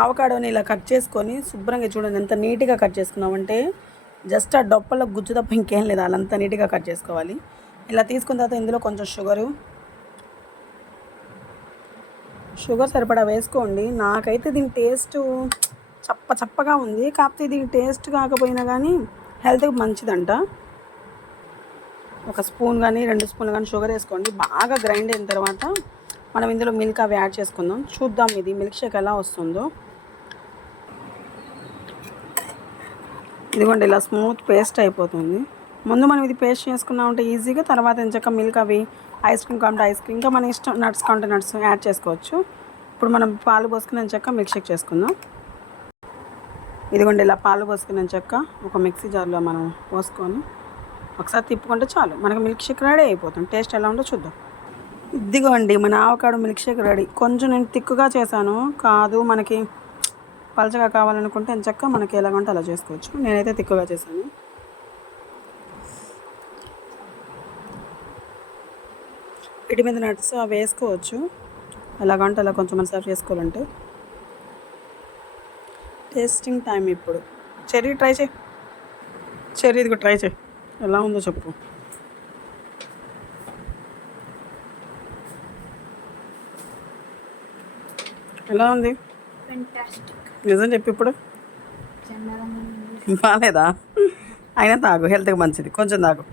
ఆవకాడోని ఇలా కట్ చేసుకొని శుభ్రంగా చూడండి ఎంత నీట్గా కట్ చేసుకున్నామంటే జస్ట్ ఆ డొప్పలో గుజ్జు తప్ప ఇంకేం లేదు, అలా నీట్గా కట్ చేసుకోవాలి. ఇలా తీసుకున్న తర్వాత ఇందులో కొంచెం షుగర్ సరిపడా వేసుకోండి. నాకైతే దీని టేస్ట్ చప్పగా ఉంది, కాకపోతే దీని టేస్ట్ కాకపోయినా కానీ హెల్త్కి మంచిదంట. ఒక స్పూన్ కానీ 2 స్పూన్లు కానీ షుగర్ వేసుకోండి. బాగా గ్రైండ్ అయిన తర్వాత మనం ఇందులో మిల్క్ అవి యాడ్ చేసుకుందాం. చూద్దాం ఇది మిల్క్ షేక్ ఎలా వస్తుందో. ఇదిగోండి ఇలా స్మూత్ పేస్ట్ అయిపోతుంది. ముందు మనం ఇది పేస్ట్ చేసుకున్నామంటే ఈజీగా తర్వాత ఎంచక్క మిల్క్ అవి ఐస్ క్రీమ్ కావాలంటే ఐస్ క్రీమ్, ఇంకా మన ఇష్టం నట్స్ కావాలంటే నట్స్ యాడ్ చేసుకోవచ్చు. ఇప్పుడు మనం పాలు పోసుకుని ఎంచక్క మిల్క్ షేక్ చేసుకుందాం. ఇదిగోండి ఇలా పాలు పోసుకుని ఎంచక్క ఒక మిక్సీ జార్లో మనం పోసుకొని ఒకసారి తిప్పుకుంటే చాలు, మనకు మిల్క్ షేక్ రెడీ అయిపోతుంది. టేస్ట్ ఎలా ఉందో చూద్దాం. ఇదిగోండి మన ఆవకాడో మిల్క్ షేక్ రెడీ. కొంచెం నేను తిక్కుగా చేశాను, కాదు మనకి పలచగా కావాలనుకుంటే ఎంచక్క మనకి ఎలాగంటే అలా చేసుకోవచ్చు. నేనైతే తిక్కుగా చేశాను. వీటి మీద నట్స్ అవి వేసుకోవచ్చు, ఎలాగంటే అలా కొంచెం మనం సర్వ్ చేసుకోవాలంటే. టేస్టింగ్ టైం ఇప్పుడు. చెర్రీ ట్రై చేయి, చెర్రీ ఇదిగో ట్రై చేయి, ఎలా ఉందో చెప్పు. ఎలా ఉంది? నిజం చెప్పి ఇప్పుడు బాగాలేదా? అయినా తాగు, హెల్త్కి మంచిది, కొంచెం తాగు.